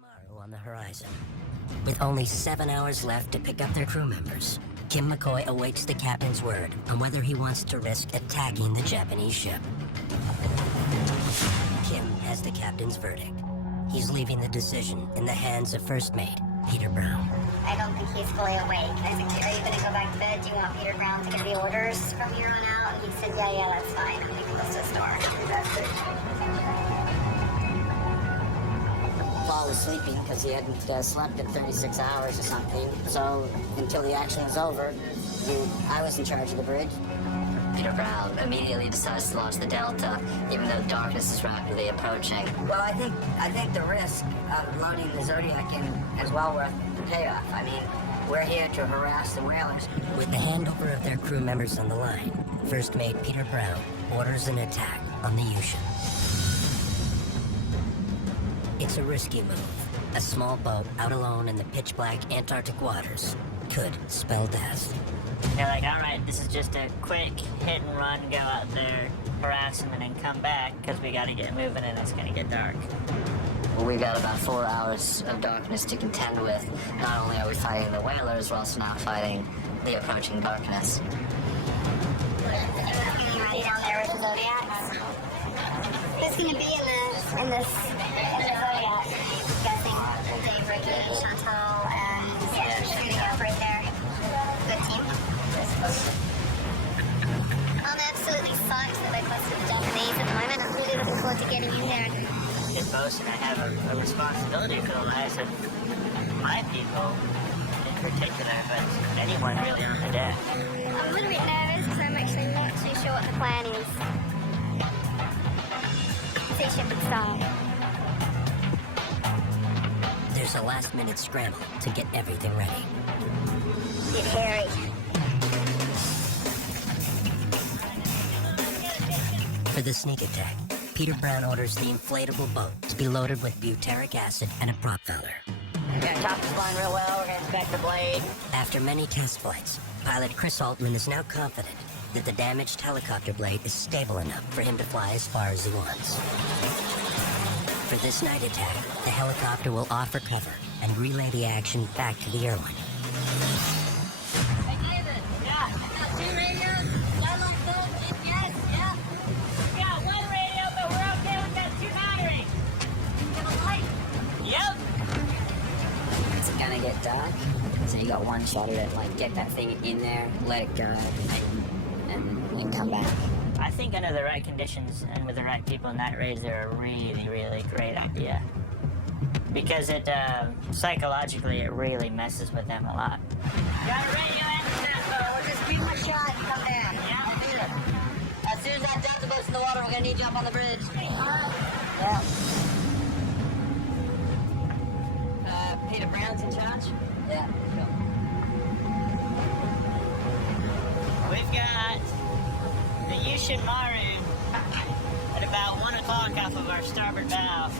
tomorrow on the horizon. With only 7 hours left to pick up their crew members, Kim McCoy awaits the captain's word on whether he wants to risk attacking the Japanese ship. Kim has the captain's verdict. He's leaving the decision in the hands of First Mate Peter Brown. I don't think he's fully awake. I said, are you going to go back to bed? Do you want Peter Brown to give the orders from here on out? And he said, yeah, that's fine. I'm going to go to the store. Paul was sleeping because he hadn't slept in 36 hours or something. So until the action was over, I was in charge of the bridge. Peter Brown immediately decides to launch the Delta, even though darkness is rapidly approaching. Well, I think the risk of loading the Zodiac in is well worth the payoff. I mean, we're here to harass the whalers. With the handover of their crew members on the line, First Mate Peter Brown orders an attack on the Yushin. It's a risky move. A small boat out alone in the pitch-black Antarctic waters could spell death. They're like, all right, this is just a quick hit and run, go out there, harass them, and then come back, because we got to get moving and it's going to get dark. Well, we've got about 4 hours of darkness to contend with. Not only are we fighting the whalers, we're also now fighting the approaching darkness. Getting ready down there with the Zodiacs. Who's going to be in the Zodiac? I'm guessing Dave, Ricky, Chantal, and Studio right there. Good team. I'm absolutely psyched that they're close to the Japanese at the moment. I'm really looking forward to getting in there. As bosun, I have a responsibility for the lives of my people in particular, but anyone really on the deck. I'm a little bit nervous because I'm actually not too sure what the plan is. Sea shepherd style. There's a last-minute scramble to get everything ready. Get hairy. For the sneak attack, Peter Brown orders the inflatable boat to be loaded with butyric acid and a prop feller. We're going to top this line real well. We're going to inspect the blade. After many test flights, pilot Chris Altman is now confident that the damaged helicopter blade is stable enough for him to fly as far as he wants. For this night attack, the helicopter will offer cover and relay the action back to the airline. Hey, David. Yeah. I got 2 radios. Satellite phone, GPS. Yeah. We got 1 radio, but we're okay with that 2 battery. Give a light. Yep. It's gonna get dark, so you got one shot at it. Like, get that thing in there, let it go, and you can come back. I think under the right conditions and with the right people, night raids are a really, really great idea. Because it, psychologically, it really messes with them a lot. Got a radio and we'll just give it a shot and come down. Yeah, I'll do it. As soon as that Delta boat's in the water, we're gonna need you up on the bridge. Yeah. Peter Brown's in charge? Yeah, sure. We've got the Yushin Maru at about 1 o'clock off of our starboard bow.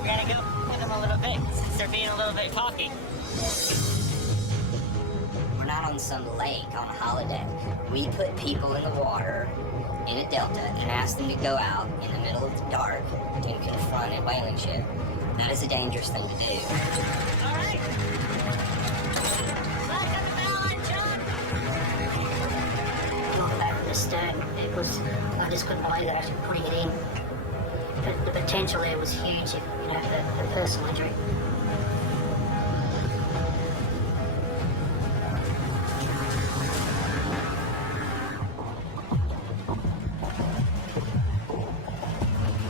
We're gonna go with them a little bit since they're being a little bit cocky. We're not on some lake on a holiday. We put people in the water in a delta and ask them to go out in the middle of the dark to confront a whaling ship. That is a dangerous thing to do. All right. Welcome to Ballard, John. Going back to the stern, it was, I just couldn't believe that actually putting it in. But the potential there was huge, for personal injury.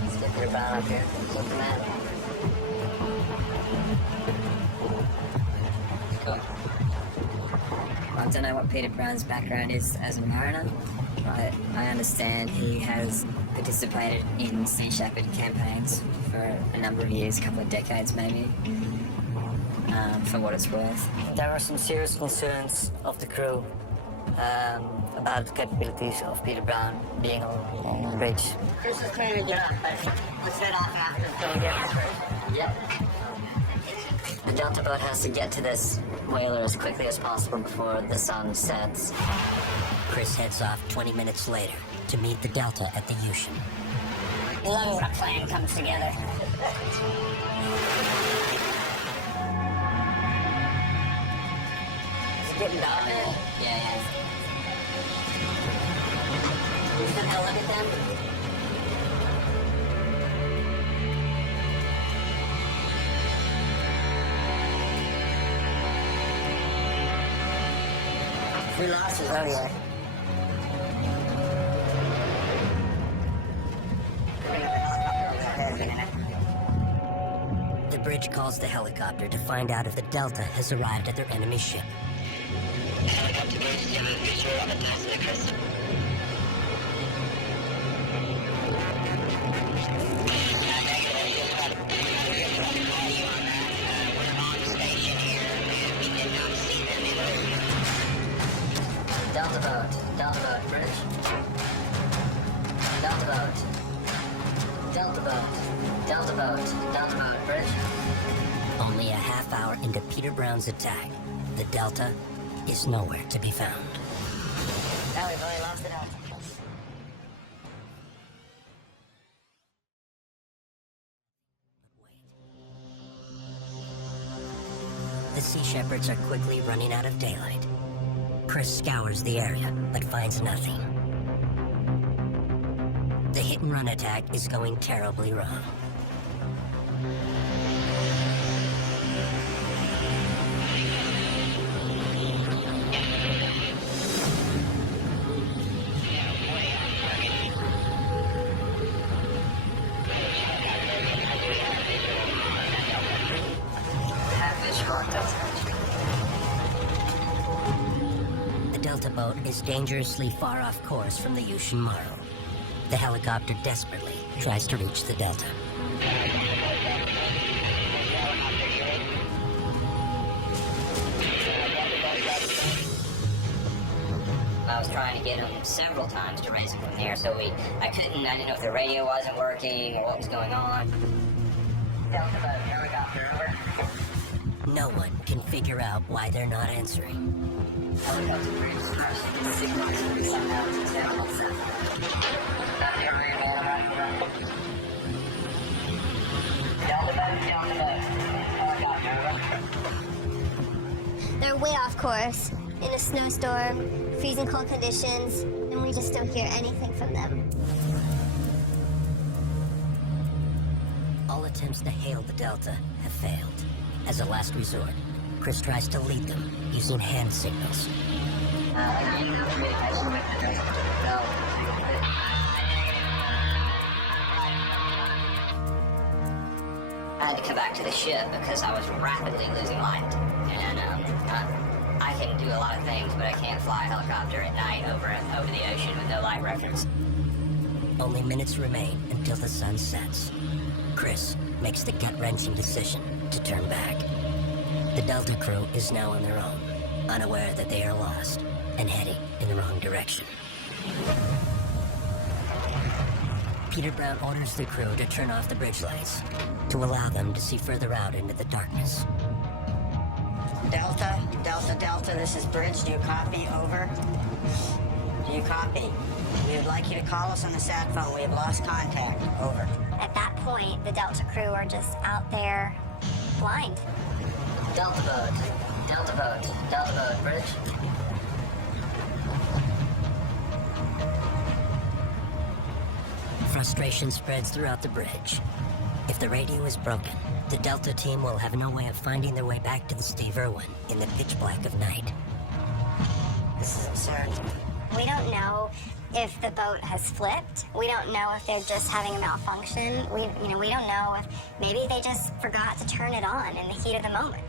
Let's get Peter Brown up here. Look at that. Cool. I don't know what Peter Brown's background is as a mariner, but I understand he has participated in Sea Shepherd campaigns for a number of years, a couple of decades maybe, for what it's worth. There are some serious concerns of the crew about the capabilities of Peter Brown being on the bridge. This is clear to get up, but let's head off after so we get first. Yep. The Delta boat has to get to this whaler as quickly as possible before the sun sets. Chris heads off 20 minutes later to meet the Delta at the Yushin. I love it when a plan comes together. wooden dog. Yeah. You still gotta look at them? We lost his Zodiac. The bridge calls the helicopter to find out if the Delta has arrived at their enemy ship. Delta boat, bridge. Delta boat, bridge. Only a half hour into Peter Brown's attack, the Delta is nowhere to be found. Now we've already lost it out. The Sea Shepherds are quickly running out of daylight. Chris scours the area, but finds nothing. The hit-and-run attack is going terribly wrong. The Delta boat is dangerously far off course from the Yushin Maru. The helicopter desperately tries to reach the Delta. I was trying to get him several times to raise him from there, so I didn't know if the radio wasn't working or what was going on. Delta boat, helicopter, over. No one can figure out why they're not answering. Helicopter bridge first. The signal is be somehow terrible stuff. Delta boat, helicopter, over. They're way off course, in a snowstorm, freezing cold conditions, and we just don't hear anything from them. All attempts to hail the Delta have failed. As a last resort, Chris tries to lead them using hand signals. I had to come back to the ship because I was rapidly losing light. And I can do a lot of things, but I can't fly a helicopter at night over the ocean with no light reference. Only minutes remain until the sun sets. Chris makes the gut-wrenching decision to turn back. The Delta crew is now on their own, unaware that they are lost and heading in the wrong direction. Peter Brown orders the crew to turn off the bridge lights to allow them to see further out into the darkness. Delta, this is Bridge. Do you copy? Over. Do you copy? We would like you to call us on the sat phone. We have lost contact. Over. At that point, the Delta crew are just out there blind. Delta boat, Bridge. Frustration spreads throughout the bridge. If the radio is broken, the Delta team will have no way of finding their way back to the Steve Irwin in the pitch black of night. This is absurd. We don't know if the boat has flipped. We don't know if they're just having a malfunction. We don't know if maybe they just forgot to turn it on in the heat of the moment.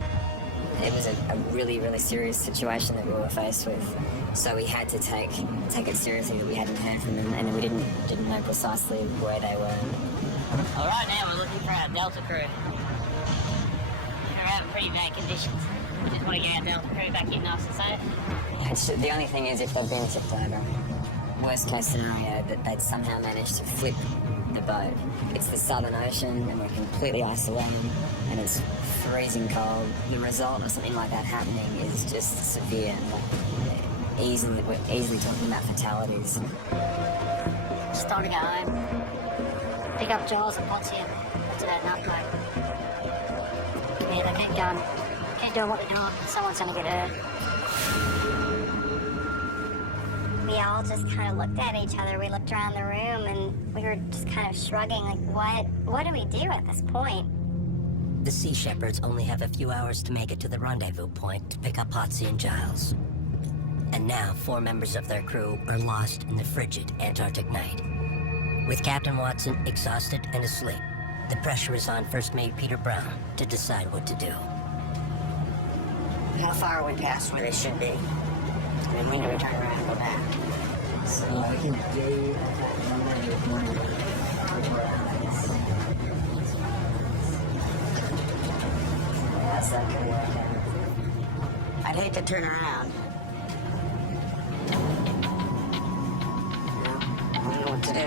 It was a really, really serious situation that we were faced with. So we had to take it seriously that we hadn't heard from them, and we didn't know precisely where they were. Well, right now we're looking for our Delta crew. They're having pretty bad conditions. We just want to get our Delta crew back in nice and safe. The only thing is, if they've been tipped over, worst case scenario, that they'd somehow managed to flip the boat. It's the Southern Ocean, and we're completely isolated, and it's freezing cold. The result of something like that happening is just severe. We're easily talking about fatalities. Starting at home. Pick up Jaws and Pontiac. That's about enough, mate. Yeah, they keep going what they're doing. Someone's gonna get hurt. we all just kind of looked at each other. We looked around the room and we were just kind of shrugging, like, what do we do at this point? The Sea Shepherds only have a few hours to make it to the rendezvous point to pick up Potsy and Giles. And now 4 members of their crew are lost in the frigid Antarctic night. With Captain Watson exhausted and asleep, the pressure is on First Mate Peter Brown to decide what to do. How far are we past where they should be? And we need to turn around and go back. So we can do I'd hate to turn around. I don't know what to do.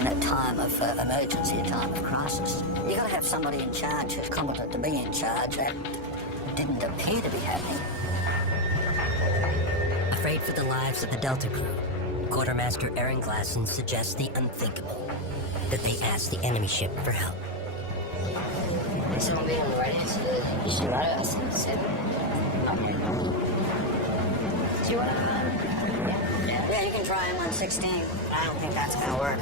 In a time of emergency, a time of crisis, you gotta have somebody in charge who's competent to be in charge. That didn't appear to be happening. Afraid for the lives of the Delta crew, Quartermaster Aaron Glasson suggests the unthinkable, that they ask the enemy ship for help. Someone being ready to you should let us in the city. Do you want to Yeah, you can try M116. I don't think that's gonna work.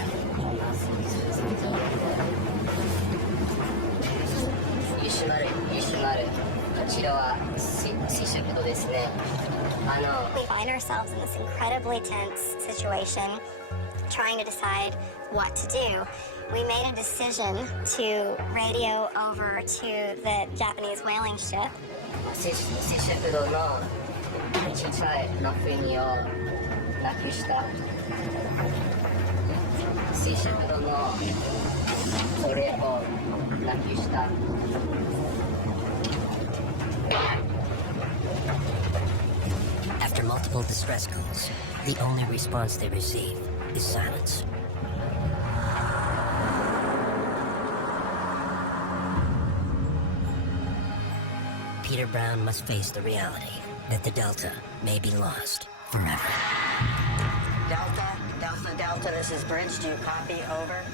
ユシュマル、こちらはC食堂ですね。We find ourselves in this incredibly tense situation, trying to decide what to do. We made a decision to radio over to the Japanese whaling ship. C食堂の小さいの国をなくした。C食堂のそれをなくした。After multiple distress calls, the only response they receive is silence. Peter Brown must face the reality that the Delta may be lost forever. Delta, this is Bridge. Do you copy? Over.